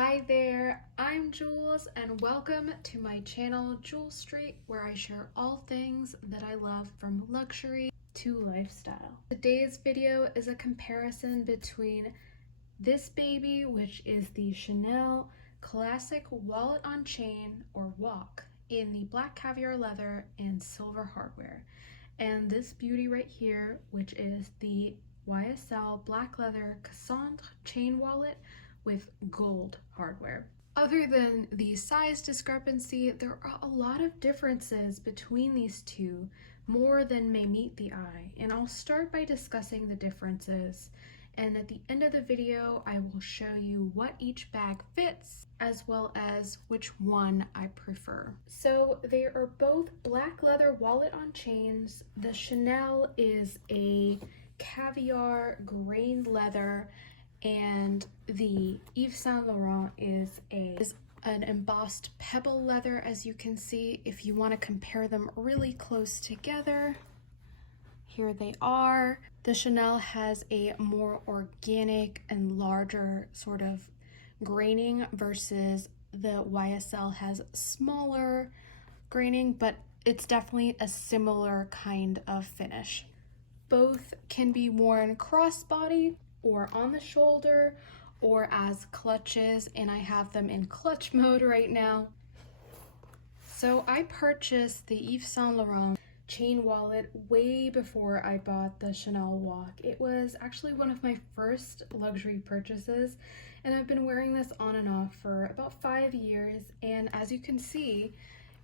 Hi there, I'm Jules and welcome to my channel Jules Street, where I share all things that I love from luxury to lifestyle. Today's video is a comparison between this baby, which is the Chanel Classic Wallet on Chain or WOC in the black caviar leather and silver hardware, and this beauty right here, which is the YSL black leather Saint Chain Wallet with gold hardware. Other than the size discrepancy, there are a lot of differences between these two, more than may meet the eye, and I'll start by discussing the differences, and at the end of the video I will show you what each bag fits as well as which one I prefer. So they are both black leather wallet on chains. The Chanel is a caviar grain leather, and the Yves Saint Laurent is an embossed pebble leather, as you can see. If you want to compare them really close together, here they are. The Chanel has a more organic and larger sort of graining versus the YSL has smaller graining, but it's definitely a similar kind of finish. Both can be worn crossbody or on the shoulder or as clutches, and I have them in clutch mode right now. So I purchased the Yves Saint Laurent chain wallet way before I bought the Chanel WOC. It was actually one of my first luxury purchases, and I've been wearing this on and off for about 5 years, and as you can see,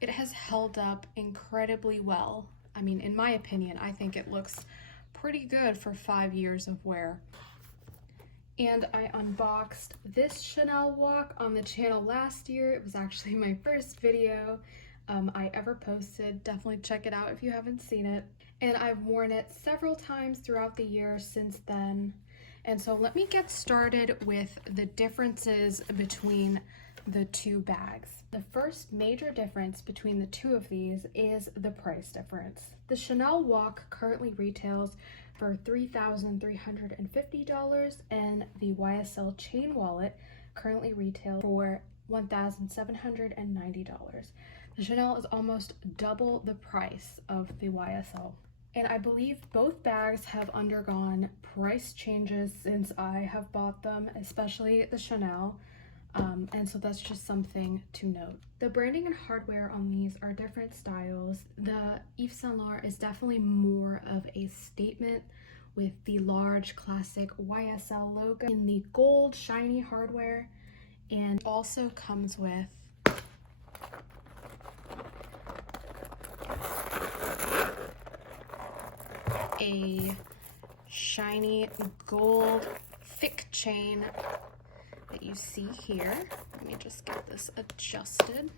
it has held up incredibly well. I mean, in my opinion, I think it looks pretty good for 5 years of wear. And I unboxed this Chanel WOC on the channel last year. It was actually my first video I ever posted. Definitely check it out if you haven't seen it. And I've worn it several times throughout the year since then. And so let me get started with the differences between the two bags. The first major difference between the two of these is the price difference. The Chanel WOC currently retails for $3,350, and the YSL chain wallet currently retails for $1,790. The Chanel is almost double the price of the YSL. And I believe both bags have undergone price changes since I have bought them, especially the Chanel. And so that's just something to note. The branding and hardware on these are different styles. The Yves Saint Laurent is definitely more of a statement with the large classic YSL logo in the gold shiny hardware, and also comes with a shiny gold thick chain that you see here. Let me just get this adjusted.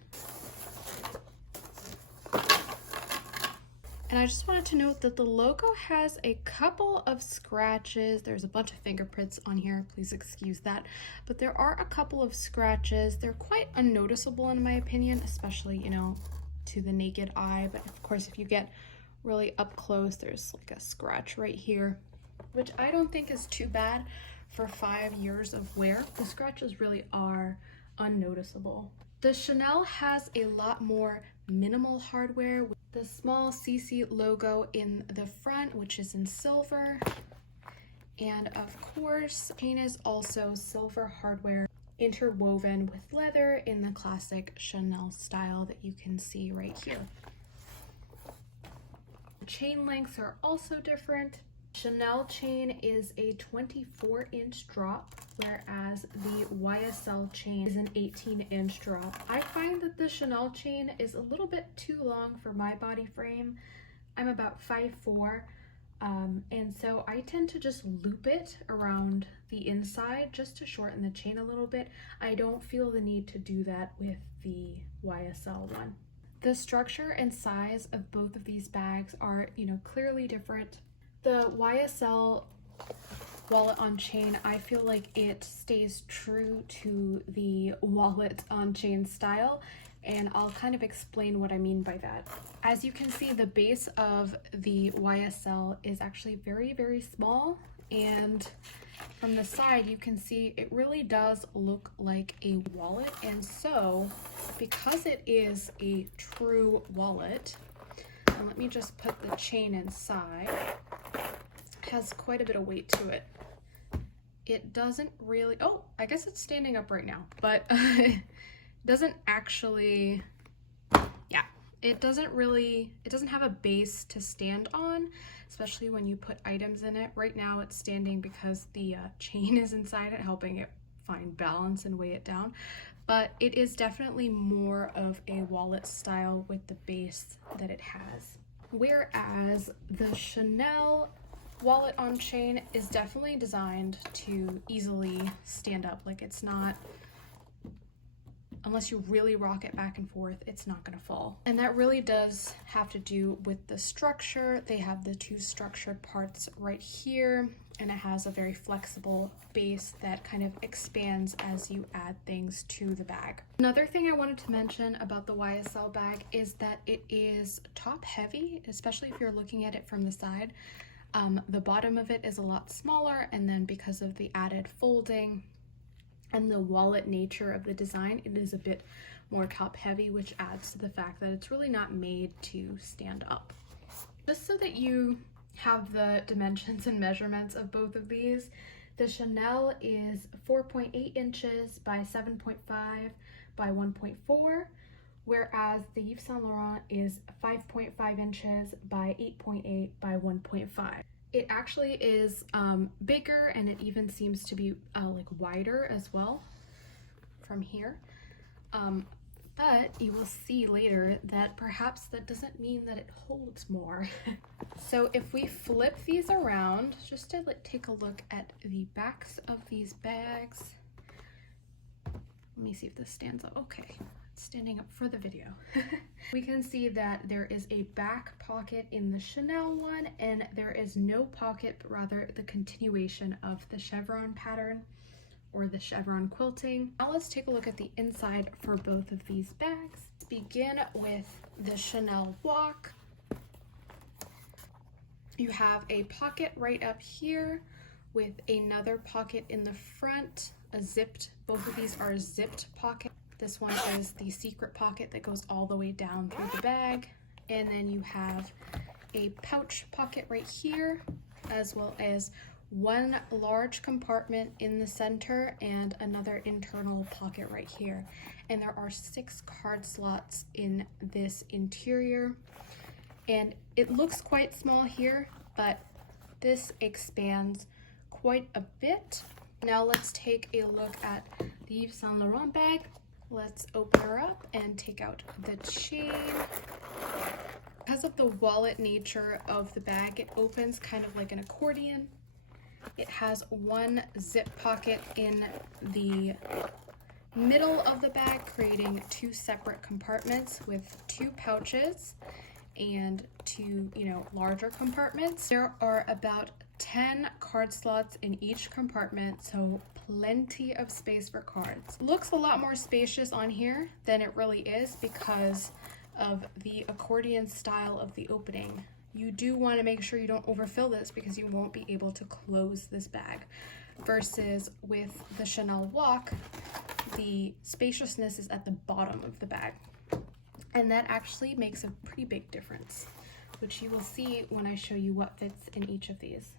And I just wanted to note that the logo has a couple of scratches. There's a bunch of fingerprints on here, please excuse that. But there are a couple of scratches. They're quite unnoticeable in my opinion, especially, you know, to the naked eye. But of course, if you get really up close, there's like a scratch right here, which I don't think is too bad for 5 years of wear. The scratches really are unnoticeable. The Chanel has a lot more minimal hardware with the small CC logo in the front, which is in silver. And of course, chain is also silver hardware interwoven with leather in the classic Chanel style that you can see right here. The chain lengths are also different. Chanel chain is a 24-inch drop, whereas the YSL chain is an 18-inch drop. I find that the Chanel chain is a little bit too long for my body frame. I'm about 5'4", and so I tend to just loop it around the inside just to shorten the chain a little bit. I don't feel the need to do that with the YSL one. The structure and size of both of these bags are, you know, clearly different. The YSL wallet on chain, I feel like it stays true to the wallet on chain style, and I'll kind of explain what I mean by that. As you can see, the base of the YSL is actually very, very small, and from the side, you can see it really does look like a wallet. And so, because it is a true wallet, and let me just put the chain inside, it has quite a bit of weight to it. It doesn't really, oh, I guess it's standing up right now, but it doesn't actually, yeah, it doesn't have a base to stand on, especially when you put items in it. Right now it's standing because the chain is inside it, helping it find balance and weigh it down. But it is definitely more of a wallet style with the base that it has. Whereas the Chanel wallet on chain is definitely designed to easily stand up. Like, it's not, unless you really rock it back and forth, it's not gonna fall. And that really does have to do with the structure. They have the two structured parts right here, and it has a very flexible base that kind of expands as you add things to the bag. Another thing I wanted to mention about the YSL bag is that it is top heavy, especially if you're looking at it from the side. The bottom of it is a lot smaller, and then because of the added folding and the wallet nature of the design, it is a bit more top heavy, which adds to the fact that it's really not made to stand up. Just so that you have the dimensions and measurements of both of these, the Chanel is 4.8 inches by 7.5 by 1.4, whereas the Yves Saint Laurent is 5.5 inches by 8.8 by 1.5. It actually is bigger, and it even seems to be like wider as well from here. But you will see later that perhaps that doesn't mean that it holds more. So if we flip these around, just to take a look at the backs of these bags. Let me see if this stands up. Okay, it's standing up for the video. We can see that there is a back pocket in the Chanel one, and there is no pocket, but rather the continuation of the chevron pattern or the chevron quilting. Now let's take a look at the inside for both of these bags. Let's begin with the Chanel WOC. You have a pocket right up here with another pocket in the front, a zipped, both of these are zipped pocket. This one is the secret pocket that goes all the way down through the bag. And then you have a pouch pocket right here, as well as one large compartment in the center and another internal pocket right here. And there are 6 card slots in this interior. And it looks quite small here, but this expands quite a bit. Now let's take a look at the Yves Saint Laurent bag. Let's open her up and take out the chain. Because of the wallet nature of the bag, it opens kind of like an accordion. It has one zip pocket in the middle of the bag, creating 2 separate compartments with 2 pouches and 2, larger compartments. There are about 10 card slots in each compartment, so plenty of space for cards. Looks a lot more spacious on here than it really is because of the accordion style of the opening. You do want to make sure you don't overfill this because you won't be able to close this bag. Versus with the Chanel WOC, the spaciousness is at the bottom of the bag. And that actually makes a pretty big difference, which you will see when I show you what fits in each of these.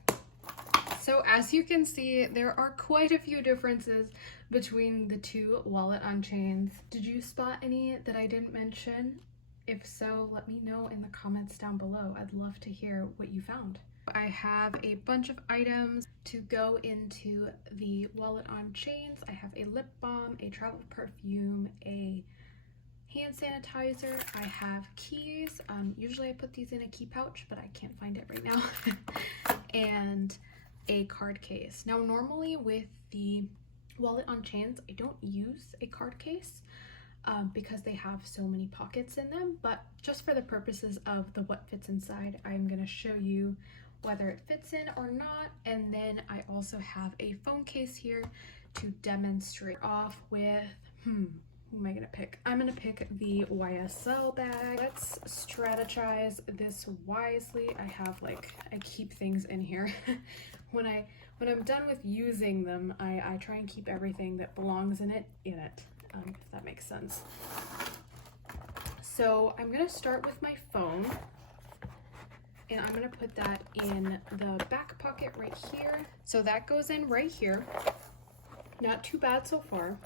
So as you can see, there are quite a few differences between the 2 wallet on chains. Did you spot any that I didn't mention? If so, let me know in the comments down below. I'd love to hear what you found. I have a bunch of items to go into the wallet on chains. I have a lip balm, a travel perfume, a hand sanitizer. I have keys. Usually I put these in a key pouch, but I can't find it right now. And a card case. Now normally with the wallet on chains, I don't use a card case because they have so many pockets in them, but just for the purposes of the what fits inside, I'm going to show you whether it fits in or not. And then I also have a phone case here to demonstrate. Off with who am I gonna pick? I'm gonna pick the YSL bag. Let's strategize this wisely. I keep things in here. When when I'm done with using them, I try and keep everything that belongs in it, if that makes sense. So I'm gonna start with my phone, and I'm gonna put that in the back pocket right here. So that goes in right here. Not too bad so far.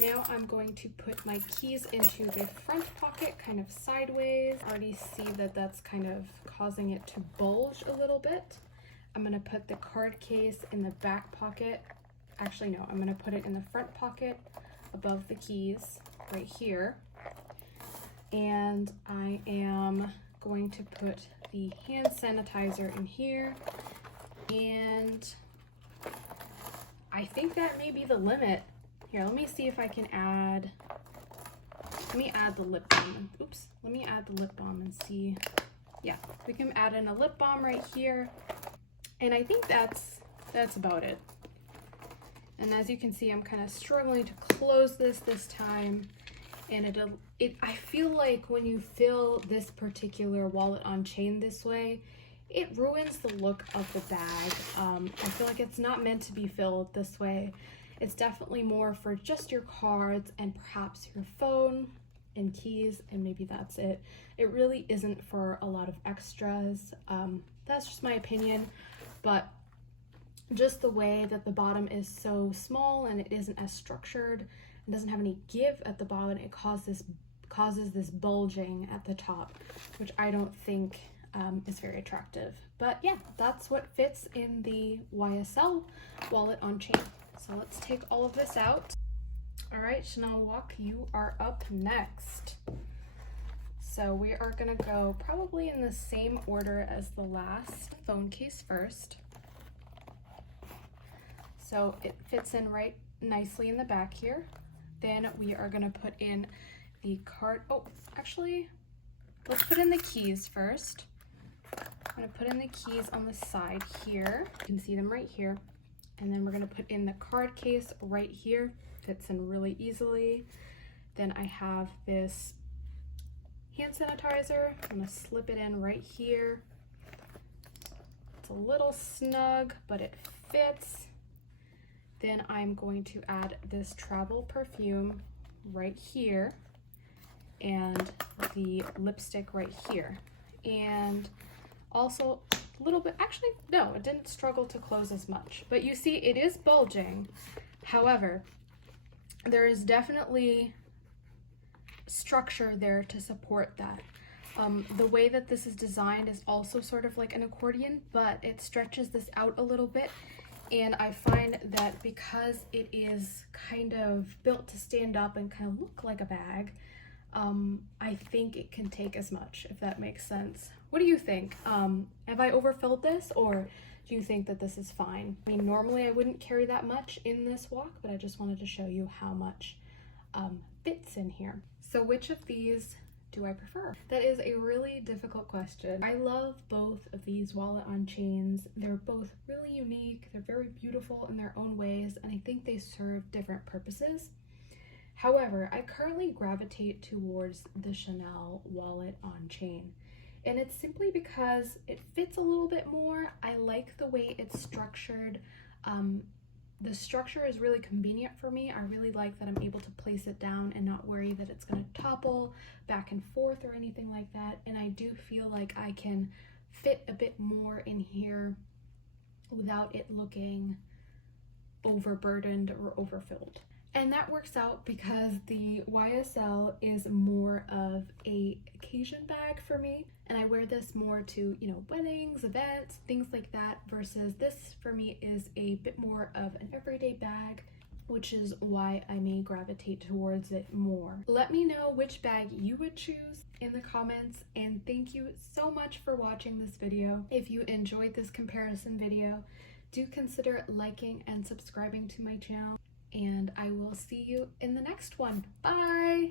Now I'm going to put my keys into the front pocket, kind of sideways. I already see that that's kind of causing it to bulge a little bit. I'm gonna put the card case in the back pocket. Actually, no, I'm gonna put it in the front pocket above the keys right here. And I am going to put the hand sanitizer in here. And I think that may be the limit. Here, let me see if I can add, let me add the lip balm. Oops, let me add the lip balm and see. Yeah, we can add in a lip balm right here. And I think that's about it. And as you can see, I'm kind of struggling to close this time. And I feel like when you fill this particular wallet on chain this way, it ruins the look of the bag. I feel like it's not meant to be filled this way. It's definitely more for just your cards and perhaps your phone and keys, and maybe that's it. It really isn't for a lot of extras. That's just my opinion, but just the way that the bottom is so small and it isn't as structured and doesn't have any give at the bottom, it causes this bulging at the top, which I don't think is very attractive. But yeah, that's what fits in the YSL wallet on chain. So let's take all of this out. All right, Chanel WOC, you are up next. So we are gonna go probably in the same order as the last. Phone case first. So it fits in right nicely in the back here. Then we are gonna put in the card. Oh, actually, let's put in the keys first. I'm gonna put in the keys on the side here. You can see them right here. And then we're gonna put in the card case right here. Fits in really easily. Then I have this hand sanitizer. I'm gonna slip it in right here. It's a little snug, but it fits. Then I'm going to add this travel perfume right here and the lipstick right here. And also a little bit, actually, no, it didn't struggle to close as much, but you see it is bulging. However, there is definitely structure there to support that. The way that this is designed is also sort of like an accordion, but it stretches this out a little bit. And I find that because it is kind of built to stand up and kind of look like a bag, I think it can take as much, if that makes sense. What do you think? Have I overfilled this, or do you think that this is fine? I mean, normally I wouldn't carry that much in this walk, but I just wanted to show you how much fits in here. So which of these do I prefer? That is a really difficult question. I love both of these wallet on chains. They're both really unique. They're very beautiful in their own ways, and I think they serve different purposes. However, I currently gravitate towards the Chanel wallet on chain, and it's simply because it fits a little bit more. I like the way it's structured. The structure is really convenient for me. I really like that I'm able to place it down and not worry that it's going to topple back and forth or anything like that. And I do feel like I can fit a bit more in here without it looking overburdened or overfilled. And that works out because the YSL is more of a occasion bag for me. And I wear this more to, you know, weddings, events, things like that, versus this for me is a bit more of an everyday bag, which is why I may gravitate towards it more. Let me know which bag you would choose in the comments, and thank you so much for watching this video. If you enjoyed this comparison video, do consider liking and subscribing to my channel, and I will see you in the next one. Bye!